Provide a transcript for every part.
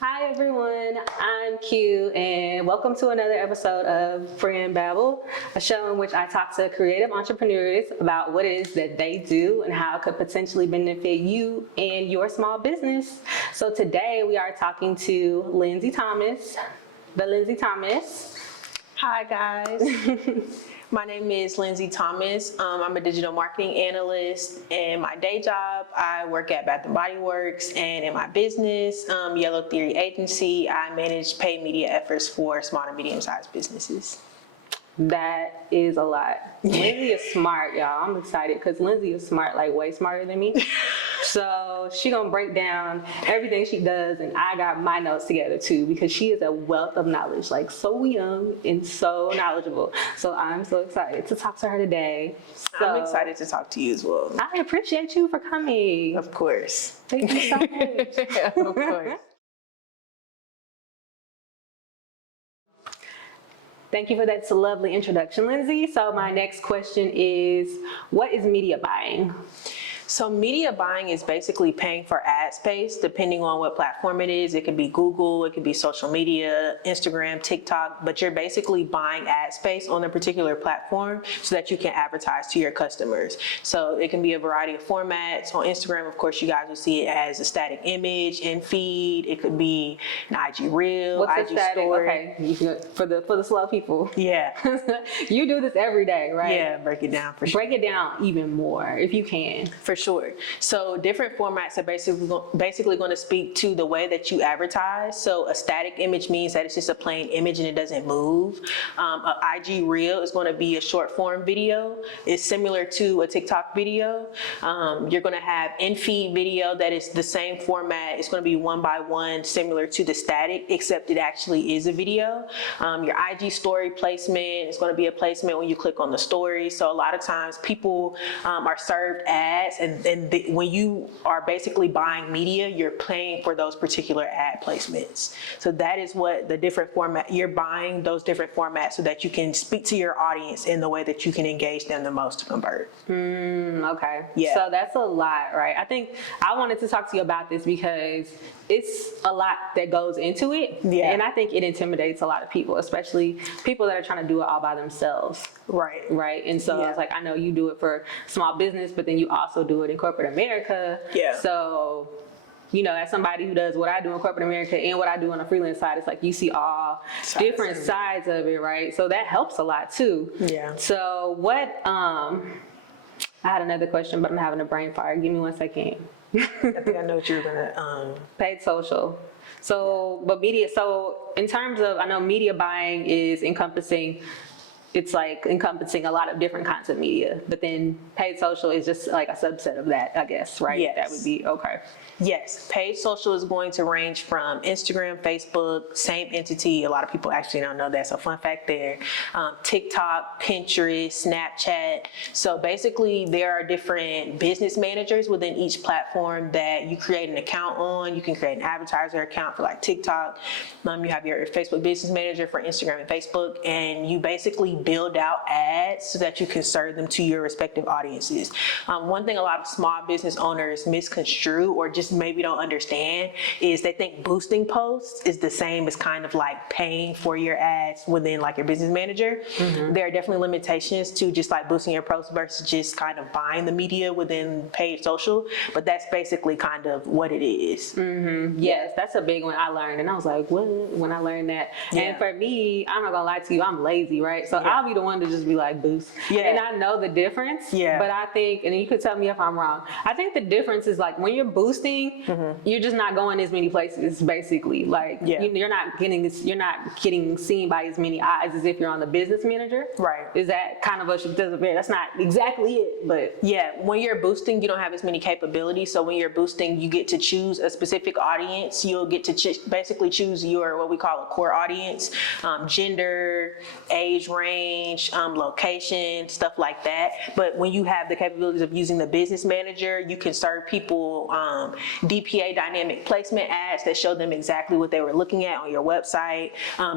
Hi everyone, I'm Q and welcome to another episode of Friend Babble, a show in which I talk to creative entrepreneurs about what it is that they do and how it could potentially benefit you and your small business. So today we are talking to Lindsey Thomas, the Lindsey Thomas. Hi guys. My name is Lindsey Thomas. I'm a digital marketing analyst. In my day job, I work at Bath & Body Works, and in my business, Yellow Theory Agency, I manage paid media efforts for small to medium-sized businesses. That is a lot. Lindsey is smart, y'all. I'm excited because Lindsey is smart, like way smarter than me. So she gonna break down everything she does, and I got my notes together too because she is a wealth of knowledge, like so young and so knowledgeable. So I'm so excited to talk to her today. I'm excited to talk to you as well. I appreciate you for coming. Of course. Thank you so much. Of course. Thank you for that lovely introduction, Lindsey. So my next question is, what is media buying? So media buying is basically paying for ad space depending on what platform it is. It could be Google, it could be social media, Instagram, TikTok, but you're basically buying ad space on a particular platform so that you can advertise to your customers. So it can be a variety of formats. On Instagram, of course, you guys will see it as a static image in feed. It could be an IG reel, What's IG a static? story. Okay, for the slow people. Yeah. You do this every day, right? Yeah, break it down for sure. Break it down even more if you can. For sure. So different formats are basically going to speak to the way that you advertise. So a static image means that it's just a plain image and it doesn't move. An IG reel is going to be a short form video. It's similar to a TikTok video. You're going to have in-feed video that is the same format. It's going to be one by one, similar to the static, except it actually is a video. Your IG story placement is going to be a placement when you click on the story. So a lot of times people are served ads, and when you are basically buying media, you're paying for those particular ad placements. So that is what the different format, you're buying those different formats so that you can speak to your audience in the way that you can engage them the most to convert. Okay. Yeah. So that's a lot, right? I think I wanted to talk to you about this because it's a lot that goes into it. Yeah. And I think it intimidates a lot of people, especially people that are trying to do it all by themselves. Right. Right. And so Yeah. it's like, I know you do it for small business, but then you also do it in corporate America. Yeah. So, you know, as somebody who does what I do in corporate America and what I do on the freelance side, it's like you see all different sides of it, right? So that helps a lot too. Yeah. So what, I had another question, but I'm having a brain fire. Give me 1 second. I think I know what you're gonna. Paid social. So, but media, so in terms of, I know media buying is encompassing a lot of different kinds of media, but then paid social is just like a subset of that, I guess, right? Yes. That would be, okay. Yes, paid social is going to range from Instagram, Facebook, same entity. A lot of people actually don't know that, so fun fact there. TikTok, Pinterest, Snapchat. So basically there are different business managers within each platform that you create an account on. You can create an advertiser account for like TikTok. You have your Facebook business manager for Instagram and Facebook, and you basically build out ads so that you can serve them to your respective audiences. One thing a lot of small business owners misconstrue or just maybe don't understand is they think boosting posts is the same as kind of like paying for your ads within like your business manager. There are definitely limitations to just like boosting your posts versus just kind of buying the media within paid social, but that's basically kind of what it is. Yes, that's a big one I learned, and I was like, what? When I learned that. Yeah. And for me, I'm not gonna lie to you, I'm lazy, right? So I'll be the one to just be like boost. Yeah. And I know the difference. Yeah. But I think, and you could tell me if I'm wrong, I think the difference is like when you're boosting, you're just not going as many places, basically. Like you're not getting seen by as many eyes as if you're on the business manager. Right. Is that kind of that's not exactly it, but yeah, when you're boosting, you don't have as many capabilities. So when you're boosting, you get to choose a specific audience. You'll get to basically choose your, what we call a core audience, gender, age range, range, location, stuff like that. But when you have the capabilities of using the business manager, you can serve people DPA, dynamic placement ads, that show them exactly what they were looking at on your website.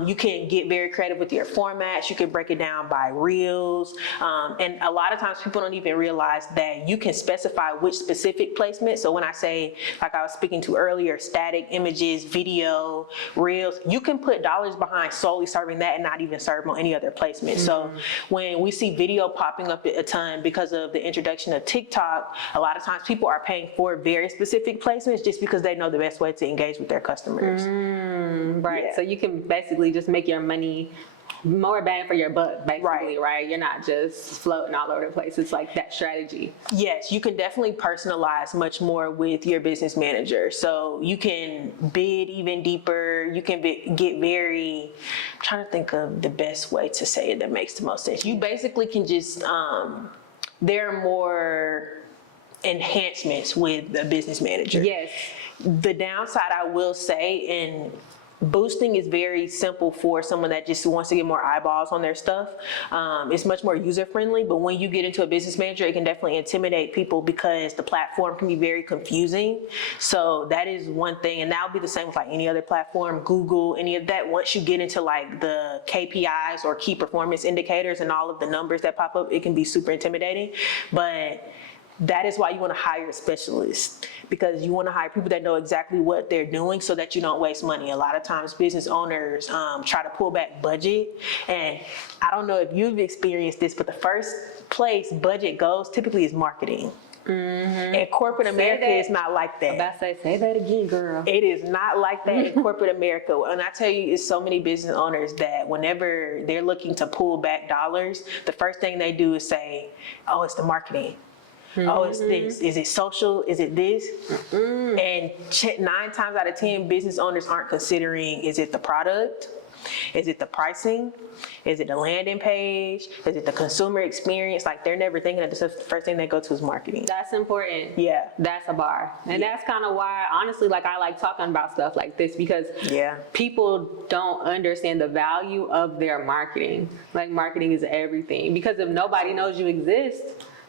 You can get very creative with your formats. You can break it down by reels. And a lot of times people don't even realize that you can specify which specific placement. So when I say, like I was speaking to earlier, static images, video, reels, you can put dollars behind solely serving that and not even serve on any other placement. So when we see video popping up a ton because of the introduction of TikTok, a lot of times people are paying for very specific placements just because they know the best way to engage with their customers. Right. Yeah. So you can basically just make your money more bang for your buck, basically, right? You're not just floating all over the place. It's like that strategy. Yes, you can definitely personalize much more with your business manager. So you can bid even deeper. You can get very, I'm trying to think of the best way to say it that makes the most sense. You basically can just, there are more enhancements with the business manager. Yes. The downside, I will say, in boosting is very simple for someone that just wants to get more eyeballs on their stuff. It's much more user-friendly, but when you get into a business manager, it can definitely intimidate people because the platform can be very confusing. So that is one thing, and that'll be the same with like any other platform, Google, any of that. Once you get into like the KPIs or key performance indicators and all of the numbers that pop up, it can be super intimidating. But that is why you want to hire specialists, because you want to hire people that know exactly what they're doing so that you don't waste money. A lot of times business owners try to pull back budget, and I don't know if you've experienced this, but the first place budget goes typically is marketing. And corporate America is not like that. About to say that again, girl. It is not like that in corporate America. And I tell you, it's so many business owners that whenever they're looking to pull back dollars, the first thing they do is say, oh, it's the marketing. Oh, it's this. Is it social? Is it this? And 9 times out of 10, business owners aren't considering, is it the product? Is it the pricing? Is it the landing page? Is it the consumer experience? Like, they're never thinking that the first thing they go to is marketing. That's important. Yeah. That's a bar. And that's kind of why, honestly, like I like talking about stuff like this, because people don't understand the value of their marketing. Like, marketing is everything. Because if nobody knows you exist,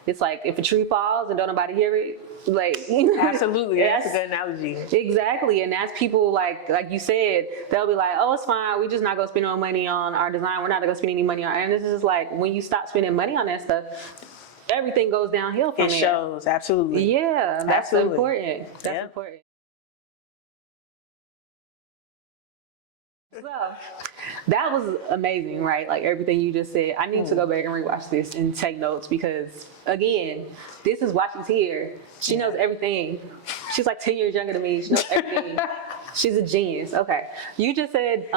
it's like if a tree falls and don't nobody hear it, like Absolutely, that's a good analogy. Exactly, and that's people like you said, they'll be like, oh, it's fine, we just not gonna spend no money on our design, we're not gonna spend any money on, and this is like, when you stop spending money on that stuff, everything goes downhill from there. It shows, absolutely. Yeah, that's Absolutely. important. That's important. So that was amazing, right? Like everything you just said. I need to go back and rewatch this and take notes because, again, this is why she's here. She knows everything. She's like 10 years younger than me. She knows everything. She's a genius. Okay. You just said,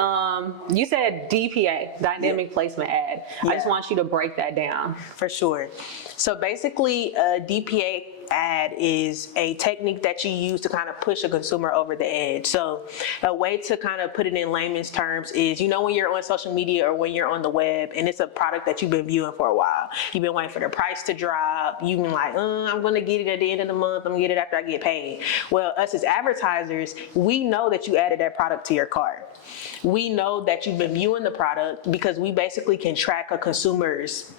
you said DPA, dynamic placement ad. I just want you to break that down. For sure. So basically, a DPA ad is a technique that you use to kind of push a consumer over the edge. So a way to kind of put it in layman's terms is, you know, when you're on social media or when you're on the web and it's a product that you've been viewing for a while, you've been waiting for the price to drop, you've been like, I'm going to get it at the end of the month, I'm going to get it after I get paid. Well, us as advertisers, we know that you added that product to your cart. We know that you've been viewing the product because we basically can track a consumer's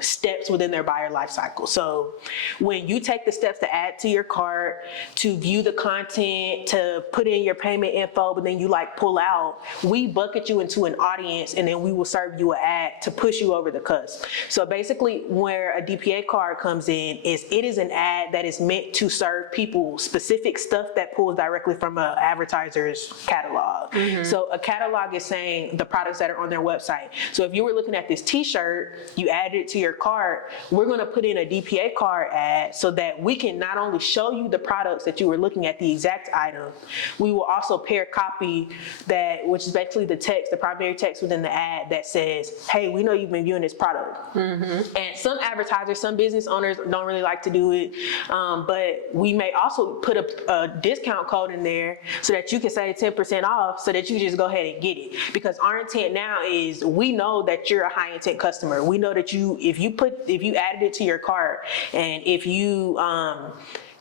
steps within their buyer life cycle. So when you take the steps to add to your cart, to view the content, to put in your payment info, but then you like pull out, we bucket you into an audience and then we will serve you an ad to push you over the cusp. So basically where a DPA card comes in is it is an ad that is meant to serve people specific stuff that pulls directly from an advertiser's catalog. So a catalog is saying the products that are on their website. So if you were looking at this t-shirt, you added it to your cart, we're going to put in a DPA card ad so that we can not only show you the products that you were looking at, the exact item, we will also pair copy that, which is basically the text, the primary text within the ad that says, hey, we know you've been viewing this product. And some advertisers, some business owners don't really like to do it, but we may also put a discount code in there so that you can save 10% off so that you just go ahead and get it. Because our intent now is we know that you're a high intent customer. We know that if you added it to your cart and if you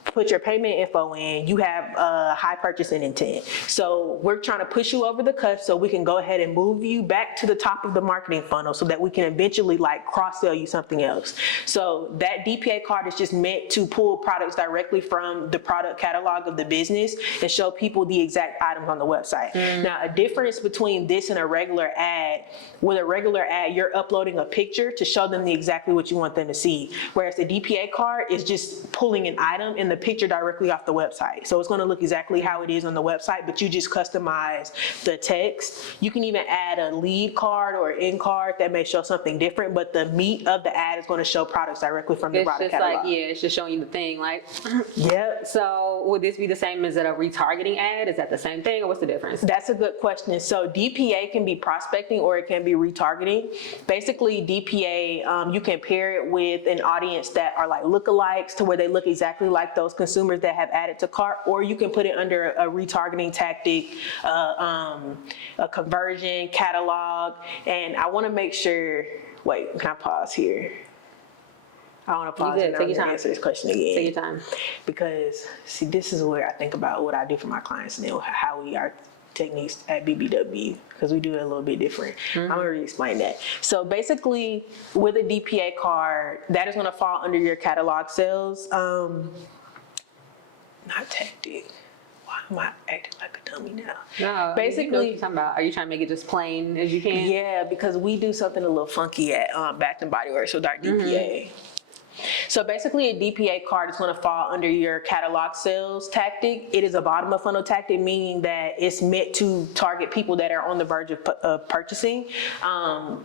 put your payment info in, you have high purchasing intent. So we're trying to push you over the cusp so we can go ahead and move you back to the top of the marketing funnel so that we can eventually like cross-sell you something else. So that DPA card is just meant to pull products directly from the product catalog of the business and show people the exact items on the website. Now, a difference between this and a regular ad, with a regular ad, you're uploading a picture to show them exactly what you want them to see. Whereas the DPA card is just pulling an item and the picture directly off the website. So it's gonna look exactly how it is on the website, but you just customize the text. You can even add a lead card or end card that may show something different, but the meat of the ad is gonna show products directly from the product catalog. Like, yeah, it's just showing you the thing, like. Yep. So would this be the same as a retargeting ad? Is that the same thing, or what's the difference? That's a good question. So DPA can be prospecting or it can be retargeting. Basically, DPA, you can pair it with an audience that are like lookalikes, to where they look exactly like those consumers that have added to cart, or you can put it under a retargeting tactic, a conversion catalog. And I want to make sure, wait, can I pause here? I want to pause and Take your time. answer this question again. Take your time. Because see, this is where I think about what I do for my clients and then how we are techniques at BBW, because we do it a little bit different. I'm gonna re-explain that. So basically, with a DPA card, that is gonna fall under your catalog sales, not tactic. Why am I acting like a dummy now? No, basically, you know what you're talking about. Are you trying to make it just plain as you can? yeah, because we do something a little funky at Bath and Body Works with our DPA. So basically, a DPA card is going to fall under your catalog sales tactic. It is a bottom of funnel tactic, meaning that it's meant to target people that are on the verge of purchasing.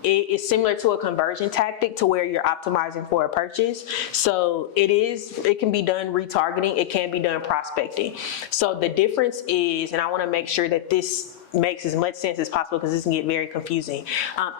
It is similar to a conversion tactic, to where you're optimizing for a purchase. So it can be done retargeting, it can be done prospecting. So the difference is, and I want to make sure that this makes as much sense as possible, because this can get very confusing.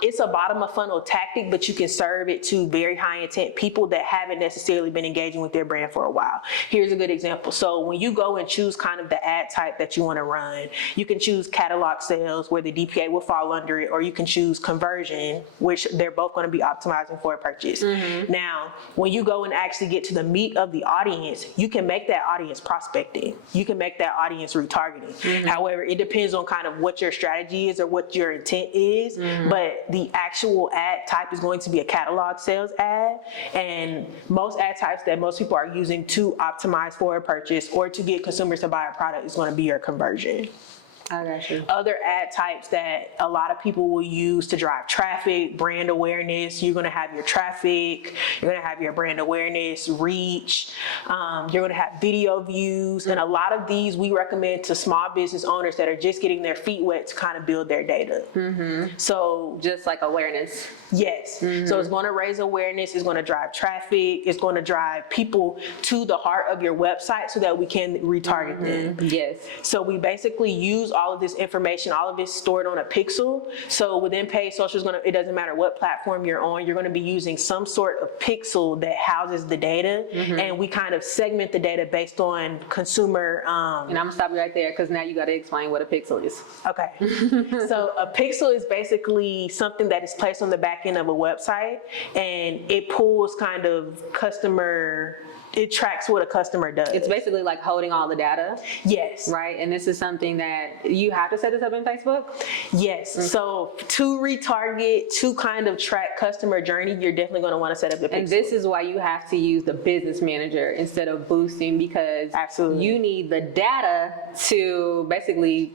It's a bottom of funnel tactic, but you can serve it to very high intent people that haven't necessarily been engaging with their brand for a while. Here's a good example. So when you go and choose kind of the ad type that you want to run, you can choose catalog sales, where the DPA will fall under it, or you can choose conversion, which they're both going to be optimizing for a purchase. Now, when you go and actually get to the meat of the audience, you can make that audience prospecting. You can make that audience retargeting. However, it depends on kind of what your strategy is or what your intent is, but the actual ad type is going to be a catalog sales ad, and most ad types that most people are using to optimize for a purchase or to get consumers to buy a product is going to be your conversion. I got you. Other ad types that a lot of people will use to drive traffic, brand awareness, you're gonna have your traffic, you're gonna have your brand awareness, reach, you're gonna have video views, and a lot of these we recommend to small business owners that are just getting their feet wet to kind of build their data. So just like awareness. yes, so it's gonna raise awareness, it's gonna drive traffic, it's gonna drive people to the heart of your website so that we can retarget them. Yes. So we basically use all of this information, all of it's stored on a pixel. So within paid social, it doesn't matter what platform you're on, you're gonna be using some sort of pixel that houses the data, and we kind of segment the data based on consumer. And I'm gonna stop you right there, because now you gotta explain what a pixel is. Okay, so a pixel is basically something that is placed on the back end of a website, and it pulls kind of it tracks what a customer does. It's basically like holding all the data, Yes. right? And this is something that you have to set this up in Facebook? Yes. So to retarget, to kind of track customer journey, you're definitely going to want to set up the pixel. And this is why you have to use the business manager instead of boosting, because Absolutely. you need the data to basically,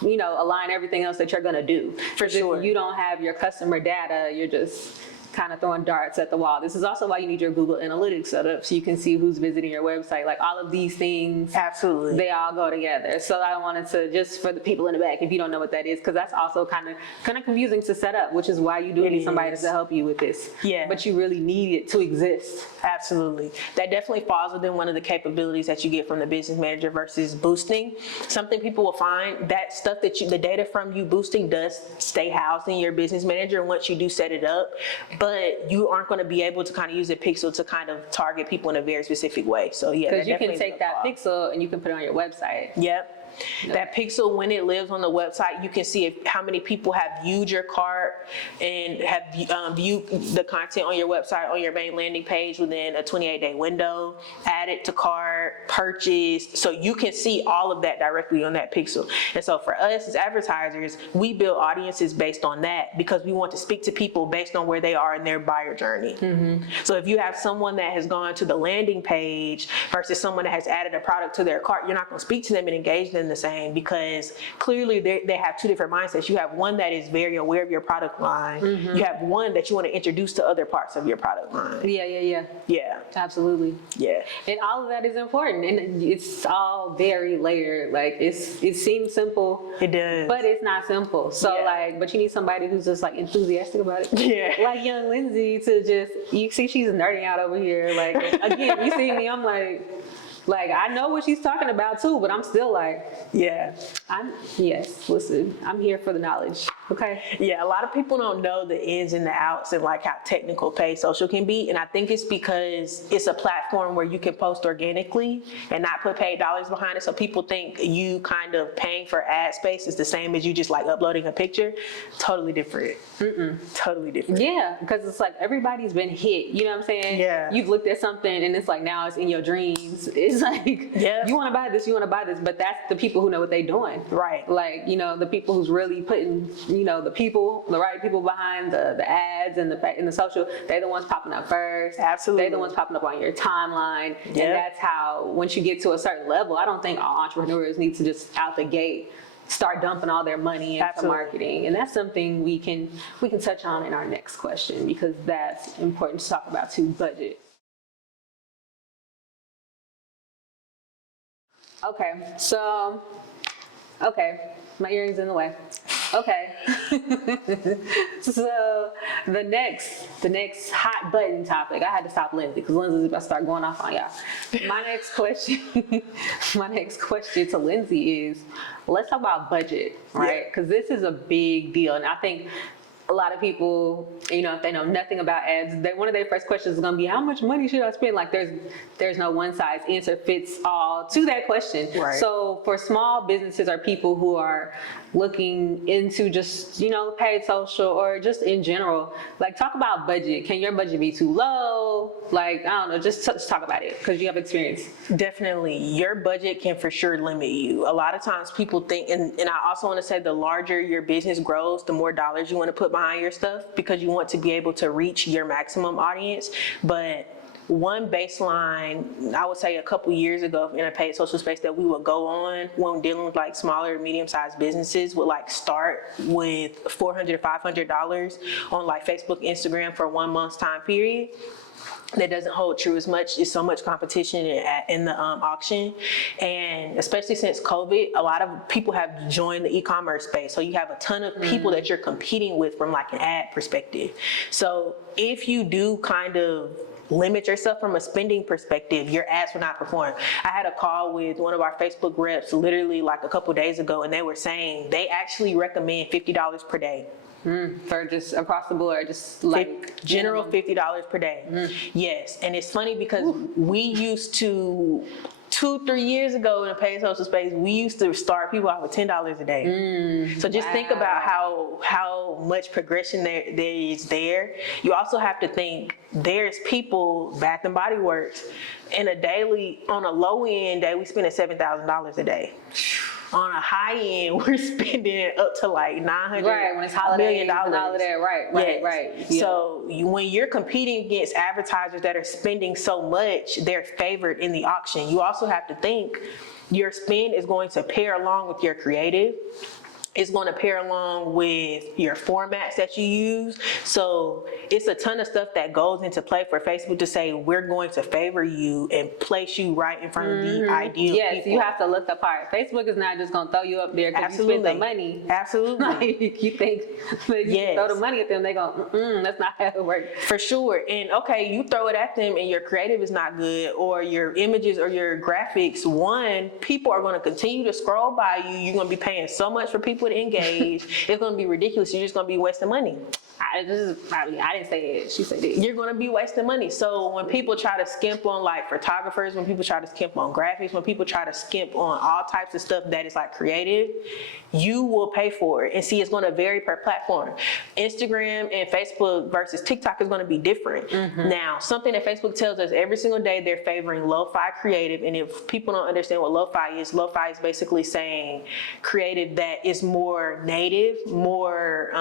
you know, align everything else that you're gonna do. For sure. If you don't have your customer data, you're just kind of throwing darts at the wall. This is also why you need your Google Analytics set up, so you can see who's visiting your website. Like all of these things, Absolutely. they all go together. So I wanted to, just for the people in the back, if you don't know what that is, because that's also kind of confusing to set up, which is why you do It need somebody is. to help you with this. Yeah. But you really need it to exist. Absolutely. That definitely falls within one of the capabilities that you get from the business manager versus boosting. Something people will find, that stuff that the data from you boosting does stay housed in your business manager once you do set it up, but you aren't going to be able to kind of use a pixel to kind of target people in a very specific way. So yeah, Because you can definitely take that fall. pixel and you can put it on your website. Yep. That pixel, when it lives on the website, you can see how many people have viewed your cart and have viewed the content on your website, on your main landing page within a 28-day window, added to cart, purchased. So you can see all of that directly on that pixel. And so for us as advertisers, we build audiences based on that because we want to speak to people based on where they are in their buyer journey. So if you have someone that has gone to the landing page versus someone that has added a product to their cart, you're not going to speak to them and engage them the same because clearly they have two different mindsets. You have one that is very aware of your product line. You have one that you want to introduce to other parts of your product line. Yeah. Absolutely. Yeah. And all of that is important, and it's all very layered. Like it seems simple. It does. But it's not simple. So but you need somebody who's just like enthusiastic about it. Yeah. Like young Lindsey to just, you see she's nerding out over here. Like again, you see me, I'm like I know what she's talking about too, but I'm still like, listen, I'm here for the knowledge. Okay. Yeah, a lot of people don't know the ins and the outs and like how technical paid social can be. And I think it's because it's a platform where you can post organically and not put paid dollars behind it. So people think you kind of paying for ad space is the same as you just like uploading a picture. Totally different. Totally different. Yeah, because it's like everybody's been hit. You know what I'm saying? Yeah. You've looked at something and it's like now it's in your dreams. It's like, you want to buy this, but that's the people who know what they're doing. Right. Like, the people who's really putting, the right people behind the ads and the social, they're the ones popping up first. Absolutely. They're the ones popping up on your timeline. And that's how, once you get to a certain level, I don't think all entrepreneurs need to just out the gate start dumping all their money into marketing. And that's something we can touch on in our next question because that's important to talk about too, budget. Okay, my earring's in the way. Okay. So the next hot button topic, I had to stop Lindsey because Lindsey's about to start going off on y'all. My next question to Lindsey is, let's talk about budget, right? Because this is a big deal. And I think a lot of people, if they know nothing about ads, one of their first questions is going to be, how much money should I spend? Like there's no one size answer fits all to that question. Right. So for small businesses or people who are looking into just, paid social or just in general, like talk about budget. Can your budget be too low? Like, I don't know, just talk about it because you have experience. Definitely. Your budget can for sure limit you. A lot of times people think, and I also want to say the larger your business grows, the more dollars you want to put behind your stuff because you want to be able to reach your maximum audience. But one baseline, I would say a couple years ago in a paid social space that we would go on when dealing with like smaller, medium-sized businesses would like start with $400 to $500 on like Facebook, Instagram for 1 month's time period. That doesn't hold true as much. There's so much competition in the auction. And especially since COVID, a lot of people have joined the e-commerce space. So you have a ton of people that you're competing with from like an ad perspective. So if you do kind of limit yourself from a spending perspective, your ads will not perform. I had a call with one of our Facebook reps literally like a couple days ago, and they were saying they actually recommend $50 per day. For just across the board, just like general $50 per day. Yes, and it's funny because we used to 2-3 years ago in the paid social space, we used to start people off with $10 a day. So just think about how much progression there is there. You also have to think there's people, Bath and Body Works, on a low end day, we spend $7,000 a day. On a high end, we're spending up to like $900 when it's holidays million. And all of that. Right. Yeah. So when you're competing against advertisers that are spending so much, they're favored in the auction. You also have to think your spend is going to pair along with your creative. It's going to pair along with your formats that you use. So it's a ton of stuff that goes into play for Facebook to say, we're going to favor you and place you right in front of the ideal people. You have to look the part. Facebook is not just going to throw you up there because you spend the money. Absolutely. Like, you think that you throw the money at them, they go, that's not how it works. For sure. And okay, you throw it at them and your creative is not good, or your images or your graphics, people are going to continue to scroll by you. You're going to be paying so much for people to engage. It's going to be ridiculous. You're just going to be wasting money. I didn't say it. She said it. You're going to be wasting money. So when people try to skimp on like photographers, when people try to skimp on graphics, when people try to skimp on all types of stuff that is like creative, you will pay for it. And see, it's going to vary per platform. Instagram and Facebook versus TikTok is going to be different. Now, something that Facebook tells us every single day, they're favoring lo-fi creative. And if people don't understand what lo-fi is basically saying creative that is more native, more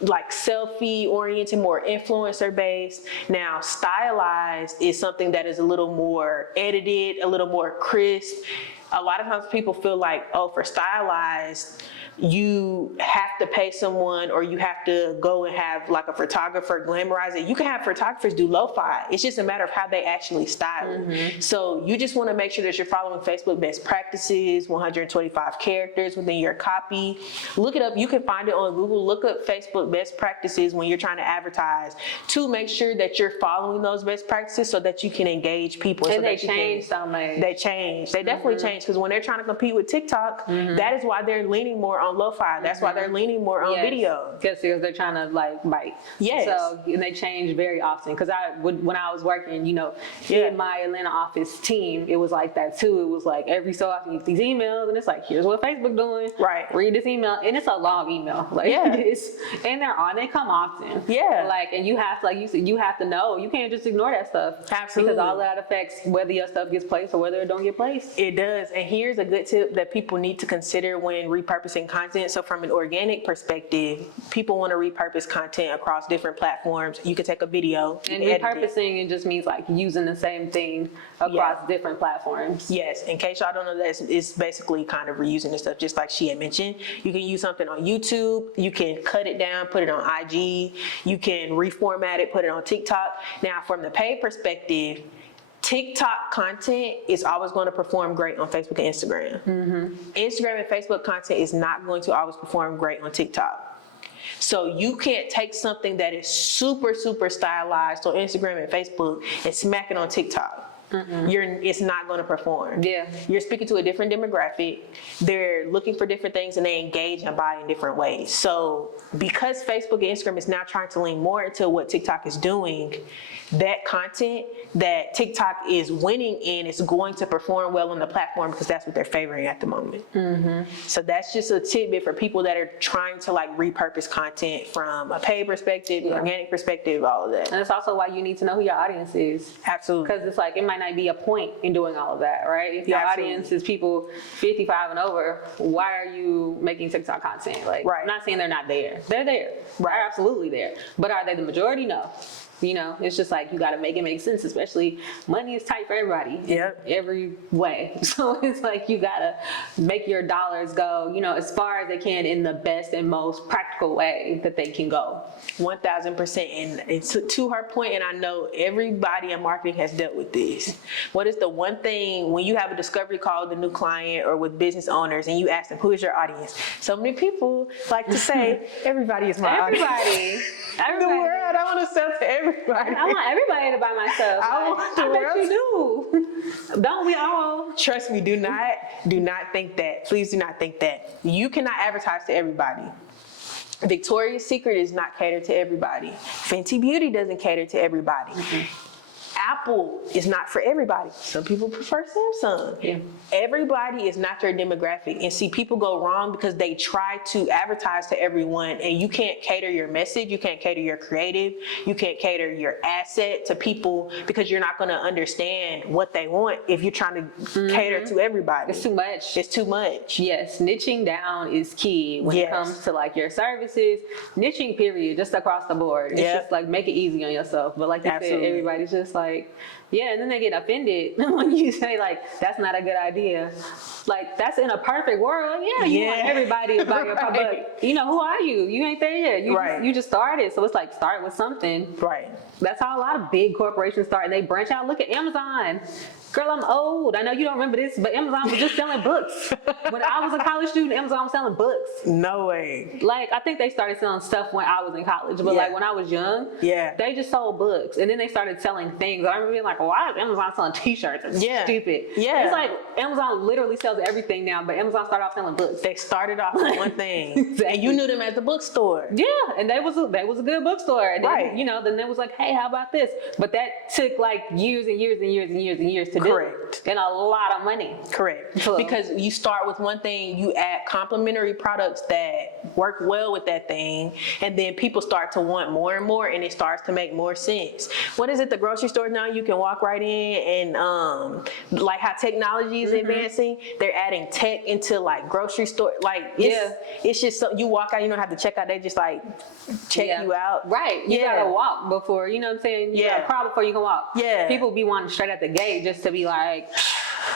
like selfie oriented, more influencer based. Now, stylized is something that is a little more edited, a little more crisp. A lot of times people feel like, oh, for stylized, you have to pay someone or you have to go and have like a photographer glamorize it. You can have photographers do lo-fi. It's just a matter of how they actually style it. So you just want to make sure that you're following Facebook best practices, 125 characters within your copy. Look it up. You can find it on Google. Look up Facebook best practices when you're trying to advertise to make sure that you're following those best practices so that you can engage people. And so they change so much. They change. They definitely change because when they're trying to compete with TikTok, that is why they're leaning more on lo-fi. That's why they're leaning more on video. Because they're trying to like bite. Yes. So and they change very often. Because when I was working, in my Atlanta office team, it was like that too. It was like every so often you get these emails, and it's like, here's what Facebook doing. Right. Read this email, and it's a long email. Like and they come often. Yeah. Like, and you have to, like you said, you have to know. You can't just ignore that stuff. Absolutely. Because all that affects whether your stuff gets placed or whether it don't get placed. It does. And here's a good tip that people need to consider when repurposing content. So from an organic perspective, people want to repurpose content across different platforms. You could take a video and repurposing, it just means like using the same thing across different platforms. Yes. In case y'all don't know, that it's basically kind of reusing the stuff, just like she had mentioned. You can use something on YouTube. You can cut it down, put it on IG. You can reformat it, put it on TikTok. Now, from the paid perspective, TikTok content is always going to perform great on Facebook and Instagram. Instagram and Facebook content is not going to always perform great on TikTok. So you can't take something that is super, super stylized on Instagram and Facebook and smack it on TikTok. It's not going to perform. Yeah. You're speaking to a different demographic. They're looking for different things and they engage and buy in different ways. So because Facebook and Instagram is now trying to lean more into what TikTok is doing, that content that TikTok is winning in is going to perform well on the platform because that's what they're favoring at the moment. So that's just a tidbit for people that are trying to like repurpose content from a paid perspective, organic perspective, all of that. And that's also why you need to know who your audience is. Absolutely. Because it's like, it might not be a point in doing all of that, right? If your audience is people 55 and over, why are you making TikTok content? Like, I'm not saying they're not there. They're there. They're absolutely there. But are they the majority? No. It's just like you got to make it make sense, especially money is tight for everybody in every way. So it's like you got to make your dollars go, as far as they can in the best and most practical way that they can go. 1000%. And it's to her point, and I know everybody in marketing has dealt with this. What is the one thing when you have a discovery call with a new client or with business owners and you ask them, who is your audience? So many people like to say, everybody is my audience. Everybody. The world, I want to sell to everybody. I want everybody to buy my stuff. I bet you do. Don't we all? Trust me, do not think that. Please do not think that. You cannot advertise to everybody. Victoria's Secret is not catered to everybody. Fenty Beauty doesn't cater to everybody. Apple is not for everybody. Some people prefer Samsung. Yeah. Everybody is not their demographic. And see, people go wrong because they try to advertise to everyone, and you can't cater your message, you can't cater your creative, you can't cater your asset to people because you're not going to understand what they want if you're trying to cater to everybody. It's too much. It's too much. Yes, niching down is key when it comes to like your services. Niching, period, just across the board. It's just like make it easy on yourself. But like you said, everybody's just like, and then they get offended when you say like, that's not a good idea. Like, that's in a perfect world. You want everybody to buy your product. Who are you? You ain't there yet. You just started. So it's like, start with something. Right. That's how a lot of big corporations start. They branch out. Look at Amazon. Girl, I'm old. I know you don't remember this, but Amazon was just selling books. When I was a college student, Amazon was selling books. No way. Like, I think they started selling stuff when I was in college, but like when I was young, they just sold books. And then they started selling things. I remember being like, why is Amazon selling t-shirts? It's stupid. Yeah. It's like Amazon literally sells everything now, but Amazon started off selling books. They started off with one thing. And you knew them at the bookstore. Yeah, and they was a good bookstore. And then, you know, then it was like, hey, how about this? But that took like years and years and years and years and years to do. And a lot of money. Correct. So, because you start with one thing, you add complementary products that work well with that thing, and then people start to want more and more, and it starts to make more sense. What is it? The grocery stores now, you can walk right in, and like how technology is advancing, they're adding tech into like grocery store. Like it's just so you walk out, you don't have to check out. They just like check you out. Right. You gotta walk before, you know what I'm saying? You gotta crawl before you can walk. Yeah. People be wanting straight at the gate just to be like,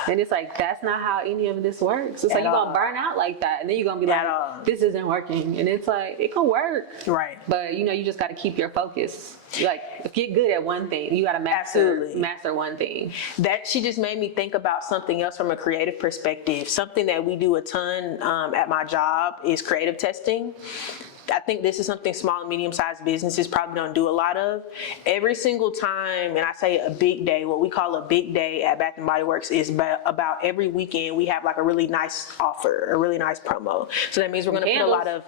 and it's like, that's not how any of this works. It's like you're gonna burn out like that, and then you're gonna be like, this isn't working. And it's like, it can work. Right. But you know, you just gotta keep your focus. Like, if you're good at one thing, you gotta master one thing. That she just made me think about something else from a creative perspective. Something that we do a ton at my job is creative testing. I think this is something small and medium-sized businesses probably don't do a lot of. Every single time, and I say a big day, what we call a big day at Bath & Body Works is about every weekend we have like a really nice offer, a really nice promo. So that means we're gonna put a lot of,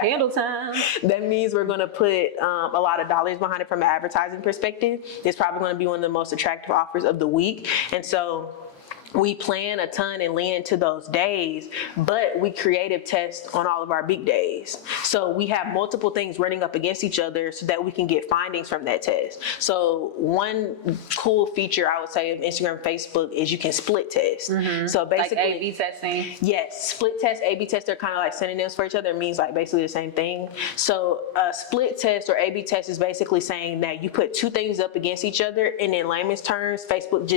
candle time. That means we're gonna put a lot of dollars behind it from an advertising perspective. It's probably gonna be one of the most attractive offers of the week. And so we plan a ton and lean into those days, but we creative test on all of our big days. So we have multiple things running up against each other so that we can get findings from that test. So one cool feature I would say of Instagram, Facebook is you can split test. So basically, like A/B testing. Yes, split test, A/B test, they're kind of like synonyms for each other. It means like basically the same thing. So a split test or A/B test is basically saying that you put two things up against each other, and in layman's terms, Facebook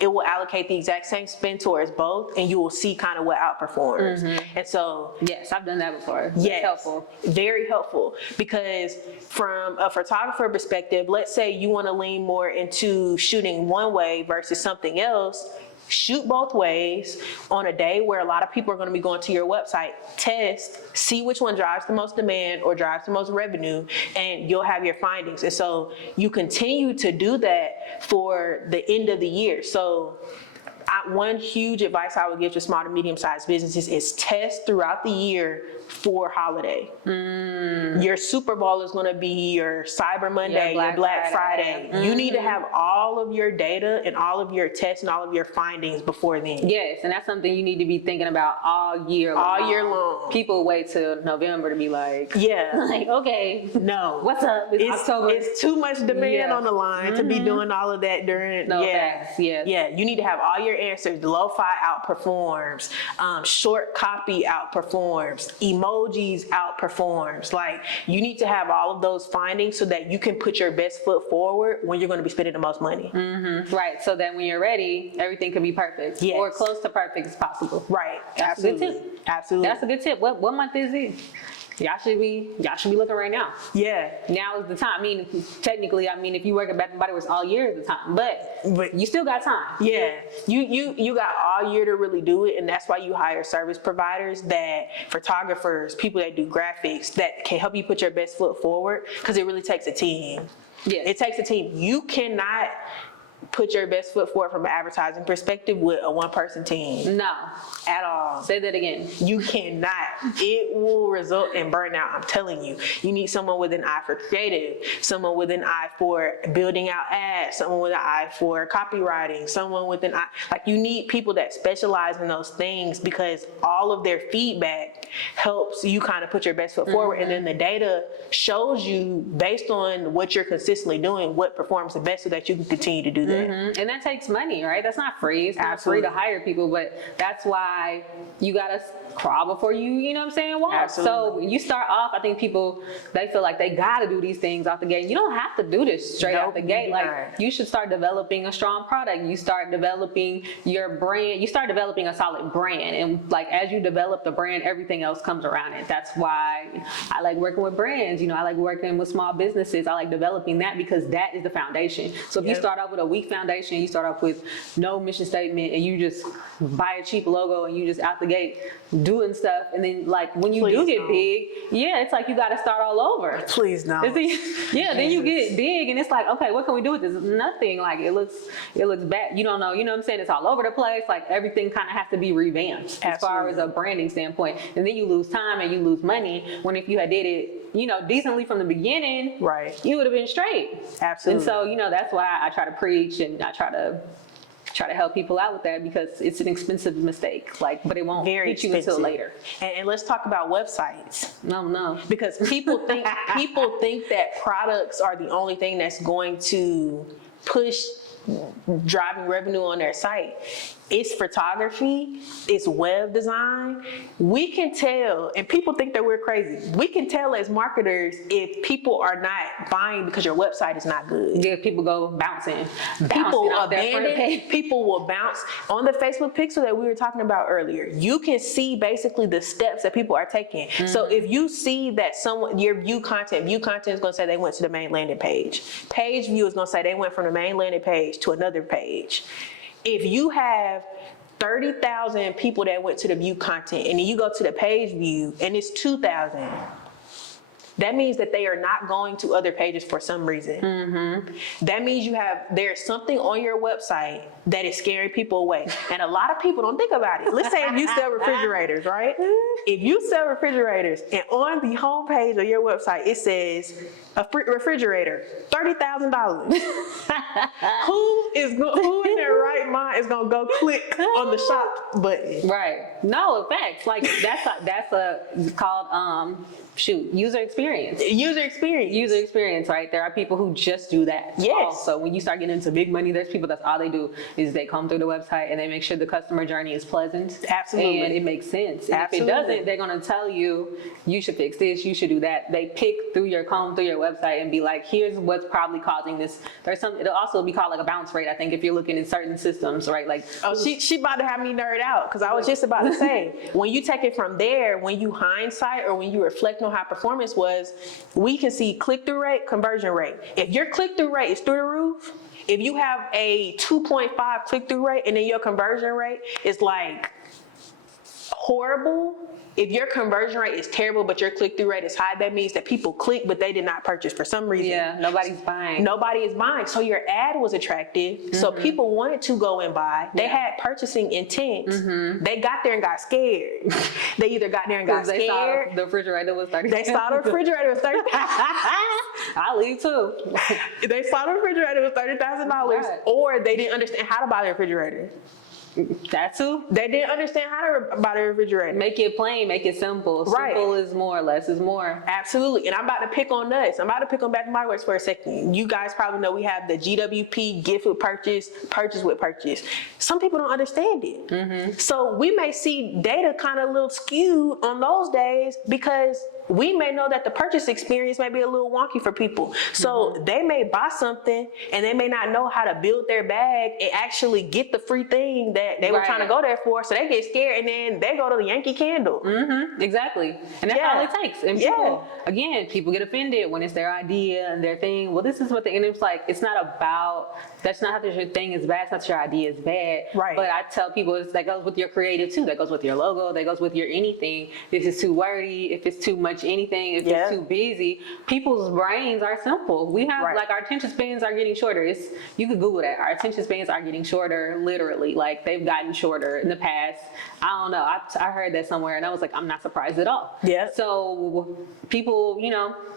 it will allocate the exact same spend towards both, and you will see kind of what outperforms. And so yes, I've done that before. Yes, helpful. Very helpful, because from a photographer perspective, let's say you want to lean more into shooting one way versus something else. Shoot both ways on a day where a lot of people are going to be going to your website. Test, see which one drives the most demand or drives the most revenue, and you'll have your findings. And so you continue to do that for the end of the year. So one huge advice I would give to small to medium-sized businesses is test throughout the year for holiday. Your Super Bowl is going to be your Cyber Monday, your Black Friday. You need to have all of your data and all of your tests and all of your findings before then. Yes, and that's something you need to be thinking about all year long. All year long. People wait till November to be like, like, okay, no, what's up? It's October. It's too much demand on the line to be doing all of that during. You need to have all your answers. Lo-fi outperforms. Short copy outperforms. Emojis outperforms. Like, you need to have all of those findings so that you can put your best foot forward when you're going to be spending the most money. Right. So that when you're ready, everything can be perfect or close to perfect as possible. Right. That's Absolutely. a good tip. Absolutely. That's a good tip. What month is it? Y'all should be looking right now. Yeah. Now is the time. I mean, technically, if you work at Bath & Body Works all year is the time, but you still got time. Yeah. You got all year to really do it, and that's why you hire service providers, that photographers, people that do graphics, that can help you put your best foot forward, because it really takes a team. Yeah. It takes a team. You cannot put your best foot forward from an advertising perspective with a one-person team. No. At all. Say that again. You cannot. It will result in burnout, I'm telling you. You need someone with an eye for creative, someone with an eye for building out ads, someone with an eye for copywriting, someone with an eye. Like, you need people that specialize in those things, because all of their feedback helps you kind of put your best foot forward, and then the data shows you, based on what you're consistently doing, what performs the best, so that you can continue to do that. And that takes money, right? That's not free. It's not free to hire people, but that's why you gotta crawl before you know what I'm saying, walk. Absolutely. So when you start off, I think people, they feel like they gotta do these things off the gate. You don't have to do this straight out the gate. Like, you should start developing a strong product. You start developing your brand. You start developing a solid brand. And like, as you develop the brand, everything else comes around it. That's why I like working with brands. You know, I like working with small businesses. I like developing that because that is the foundation. So if you start off with a weak foundation, you start off with no mission statement, and you just buy a cheap logo and you just out the gate doing stuff, and then like when you do get big, it's like you got to start all over. Please no. Then you get big, and it's like, okay, what can we do with this? Nothing. Like it looks bad. You don't know. You know what I'm saying? It's all over the place. Like everything kind of has to be revamped as far as a branding standpoint, and then you lose time and you lose money. When if you had did it, you know, decently from the beginning, you would have been straight. Absolutely. And so, you know, that's why I try to preach, and I try to help people out with that, because it's an expensive mistake, like, but it won't hit you until later. And let's talk about websites. No. Because people think that products are the only thing that's going to push driving revenue on their site. It's photography, it's web design. We can tell, and people think that we're crazy. We can tell as marketers if people are not buying because your website is not good. Yeah, people go bouncing. People off their front abandon, page. people will bounce. On the Facebook pixel that we were talking about earlier, you can see basically the steps that people are taking. So if you see that your view content is gonna say they went to the main landing page. Page view is gonna say they went from the main landing page to another page. If you have 30,000 people that went to the view content, and then you go to the page view and it's 2,000, that means that they are not going to other pages for some reason. That means there's something on your website that is scaring people away. And a lot of people don't think about it. Let's say if you sell refrigerators, right? If you sell refrigerators and on the home page of your website, it says a refrigerator, $30,000. Who in their right mind is gonna go click on the shop button? Right. No, facts. Like that's called user experience. User experience, right? There are people who just do that. Yes. So when you start getting into big money, there's people that's all they do is they come through the website and they make sure the customer journey is pleasant. Absolutely. And it makes sense. And Absolutely. if it doesn't, they're gonna tell you, you should fix this, you should do that. They comb through your website and be like, here's what's probably causing this. It'll also be called like a bounce rate, I think, if you're looking at certain systems, right? Like, she about to have me nerd out, because I was just about to say, when you take it from there, when you hindsight or when you reflect on how performance was, we can see click-through rate, conversion rate. If your click-through rate is through the roof, if you have a 2.5 click-through rate and then your conversion rate is like horrible, if your conversion rate is terrible but your click-through rate is high, that means that people click but they did not purchase for some reason. Yeah, nobody's buying. Nobody is buying. So your ad was attractive. So people wanted to go and buy. They had purchasing intent. They got there and got scared. They either got there and got scared. They saw the refrigerator was $30,000. They saw the refrigerator was $30,000. I'll leave too. They saw the refrigerator was $30,000, Right. or they didn't understand how to buy the refrigerator. That too. They didn't understand how to buy the refrigerator. Make it plain, make it simple. Right. Simple is more, less is more. Absolutely. And I'm about to pick on us. I'm about to pick on Back to My Works for a second. You guys probably know we have the GWP, gift with purchase, purchase with purchase. Some people don't understand it. So we may see data kind of a little skewed on those days, because we may know that the purchase experience may be a little wonky for people. So they may buy something and they may not know how to build their bag and actually get the free thing that they were trying to go there for. So they get scared and then they go to the Yankee Candle. Exactly. And that's all it takes. And people, again, people get offended when it's their idea and their thing. Well, this is what the internet's like. It's not about, that's not how your thing is bad. It's not your idea is bad. Right. But I tell people that goes with your creative too. That goes with your logo. That goes with your anything. If it's too wordy, if it's too much anything, if it's too busy, people's brains are simple. We have like our attention spans are getting shorter. You could Google that. Our attention spans are getting shorter, literally. Like they've gotten shorter in the past. I don't know. I heard that somewhere and I was like, I'm not surprised at all. Yeah. So people,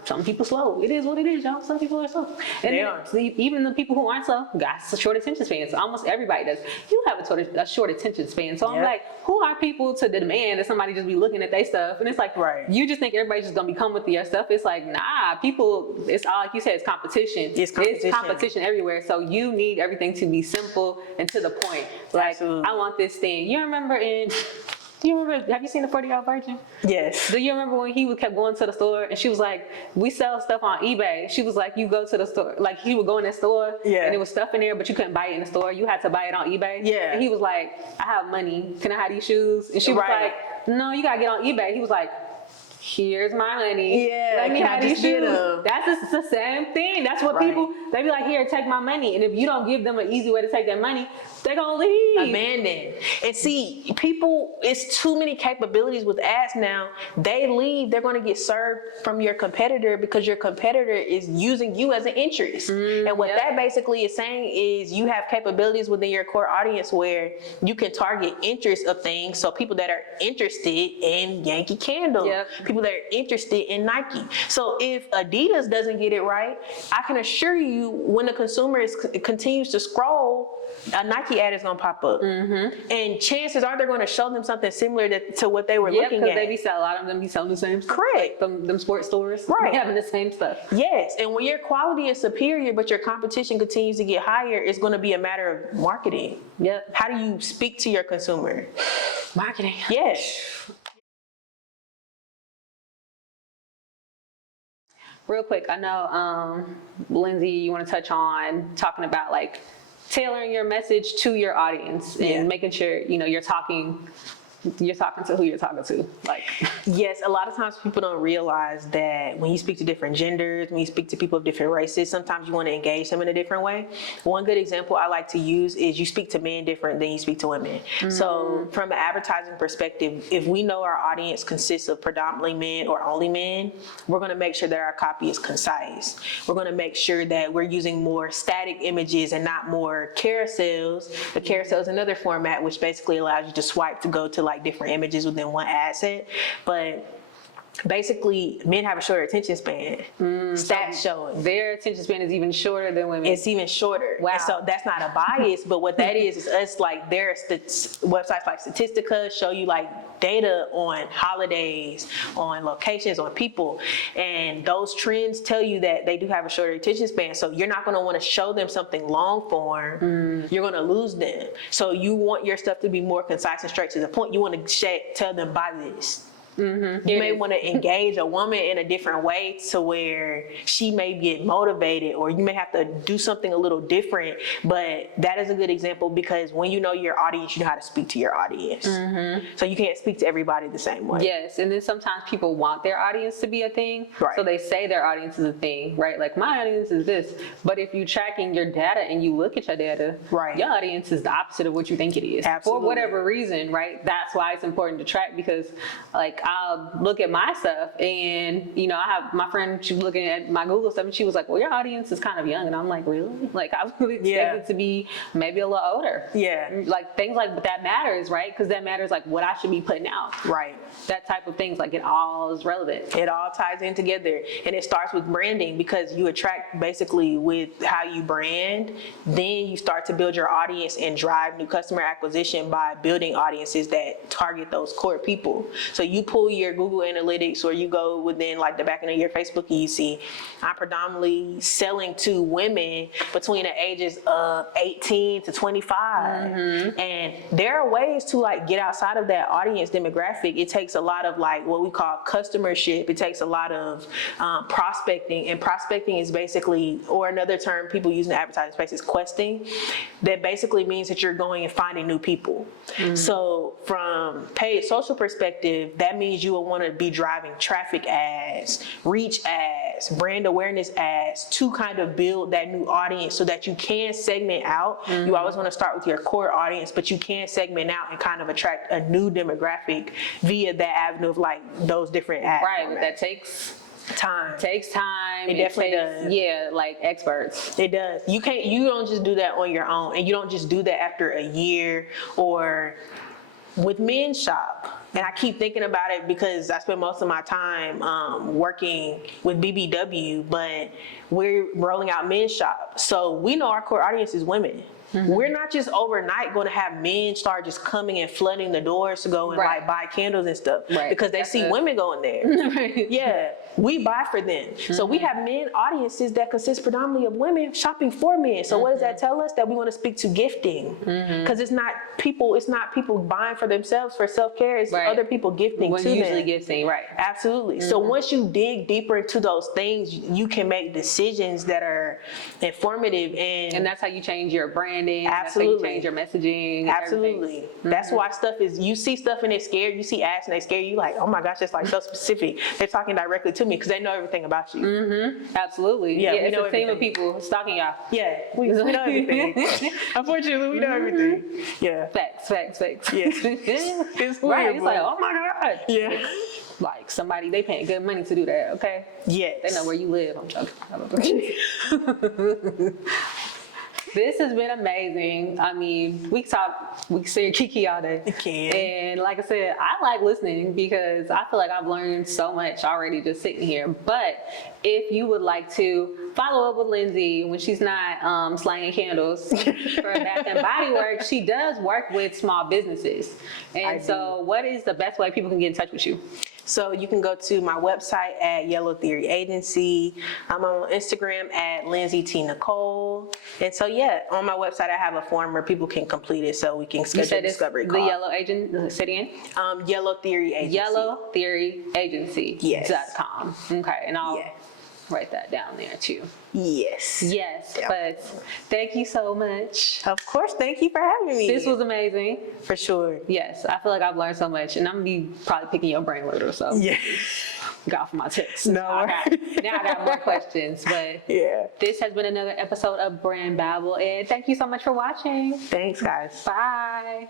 some people slow. It is what it is, y'all. Some people are slow. And even the people who aren't slow got short attention spans. Almost everybody does. You have a short attention span. So I'm like, who are people to demand that somebody just be looking at their stuff? And it's like, you just think everybody everybody's just gonna become with your stuff. It's like, nah, people, it's all like you said, it's competition. It's competition. It's competition everywhere. So you need everything to be simple and to the point. Like, Absolutely. I want this thing. Have you seen the 40-Year-Old Virgin? Yes. Do you remember when he kept going to the store and she was like, we sell stuff on eBay. She was like, you go to the store. Like, he would go in the store and there was stuff in there, but you couldn't buy it in the store. You had to buy it on eBay. Yeah. And he was like, I have money. Can I have these shoes? And she was Right. like, no, you gotta get on eBay. He was like, here's my money. Yeah, Let me can I have these just get shoes. 'em? That's the same thing. That's what Right. people, they be like, here, take my money. And if you don't give them an easy way to take their money, they're gonna leave. Abandoned. And see, people, it's too many capabilities with ads now. They leave, they're going to get served from your competitor because your competitor is using you as an interest. And what that basically is saying is you have capabilities within your core audience where you can target interest of things. So people that are interested in Yankee Candle, people that are interested in Nike. So if Adidas doesn't get it right, I can assure you when the consumer continues to scroll, a Nike ad is going to pop up. And chances are they're going to show them something similar to what they were looking at. Because they be selling, a lot of them be selling the same stuff. Correct. Like them sports stores. Right. Having the same stuff. Yes, and when your quality is superior, but your competition continues to get higher, it's going to be a matter of marketing. Yep. How do you speak to your consumer? Marketing. Yes. Real quick, I know, Lindsey, you want to touch on talking about like tailoring your message to your audience and making sure, you're talking to who you're talking to. Like, yes, a lot of times people don't realize that when you speak to different genders, when you speak to people of different races, sometimes you want to engage them in a different way. One good example I like to use is you speak to men different than you speak to women. So from an advertising perspective, if we know our audience consists of predominantly men or only men, we're going to make sure that our copy is concise. We're going to make sure that we're using more static images and not more carousels. The carousel is another format which basically allows you to swipe to go to like different images within one ad set. But basically, men have a shorter attention span. Stats showing. their attention span is even shorter than women. It's even shorter. Wow. And so that's not a bias, but what that is us like there's websites like Statistica show you like data on holidays, on locations, on people. And those trends tell you that they do have a shorter attention span. So you're not gonna wanna show them something long form. You're gonna lose them. So you want your stuff to be more concise and straight to the point. You wanna tell them buy this. You may want to engage a woman in a different way to where she may get motivated, or you may have to do something a little different. But that is a good example because when you know your audience, you know how to speak to your audience. So you can't speak to everybody the same way. Yes, and then sometimes people want their audience to be a thing, Right. so they say their audience is a thing, right? Like, my audience is this, but if you're tracking your data and you look at your data, Right. your audience is the opposite of what you think it is. Absolutely. For whatever reason, right? That's why it's important to track because, like, I'll look at my stuff and, I have my friend, she was looking at my Google stuff and she was like, well, your audience is kind of young. And I'm like, really? Like, I was really expected to be maybe a little older. Yeah. Like, things like that matters, right? Because that matters, like, what I should be putting out. Right. That type of things, like, it all is relevant. It all ties in together, and it starts with branding because you attract basically with how you brand. Then you start to build your audience and drive new customer acquisition by building audiences that target those core people. So you pull your Google Analytics or you go within like the back end of your Facebook and you see I'm predominantly selling to women between the ages of 18 to 25. And there are ways to like get outside of that audience demographic. It takes a lot of like what we call customership. It takes a lot of prospecting, and prospecting is basically, or another term people use in the advertising space is questing. That basically means that you're going and finding new people. So from paid social perspective, that means you will want to be driving traffic ads, reach ads, brand awareness ads to kind of build that new audience so that you can segment out. You always want to start with your core audience, but you can segment out and kind of attract a new demographic via that avenue of like those different ads. Right, but that takes time. time. It definitely does. Yeah, like experts. It does. You don't just do that on your own, and you don't just do that after a year or with Men's Shop. And I keep thinking about it because I spend most of my time working with BBW, but we're rolling out Men's Shop. So we know our core audience is women. We're not just overnight going to have men start just coming and flooding the doors to go and Right. like buy candles and stuff Right. because they That's see us. women going there. Right. Yeah, we buy for them. So we have men audiences that consist predominantly of women shopping for men. So what does that tell us? That we want to speak to gifting, because it's not people buying for themselves for self-care. It's Right. other people gifting When to usually them. gifting, right. Absolutely. So once you dig deeper into those things, you can make decisions that are informative And that's how you change your branding. Absolutely. That's how you change your messaging. absolutely. Everything. That's why stuff is, you see stuff and it's scared. You see ads and they scare you, like, oh my gosh, it's like so specific. They're talking directly to me because they know everything about you. Absolutely. Yeah, we it's know a team of everything. people stalking y'all. Yeah, we know everything. Unfortunately, we know everything. Yeah. Facts. Yeah. It's Right. weird, It's like, but- oh my God. Yeah. Like somebody, they paying good money to do that, okay? Yes. They know where you live. I'm joking. This has been amazing. I mean, we say Kiki all day. You can. And like I said, I like listening because I feel like I've learned so much already just sitting here. But if you would like to follow up with Lindsey when she's not slanging candles for Bath and Body Works, she does work with small businesses. And so what is the best way people can get in touch with you? So you can go to my website at Yellow Theory Agency. I'm on Instagram at Lindsey T. Nicole. And so yeah, on my website I have a form where people can complete it so we can You schedule said a it's discovery the call. Yellow Agent, say it again. Yellow Theory Agency. Yellow Theory Agency. Yes. .com. Okay, and I'll Yeah. write that down there too. Yes. Yes, Yeah. but thank you so much. Of course, thank you for having me. This was amazing. for sure. Yes, I feel like I've learned so much, and I'm gonna be probably picking your brain later, so Yeah. get off my tips. No now I got more questions, but Yeah. this has been another episode of Brand Babble, and thank you so much for watching. Thanks, guys. Bye.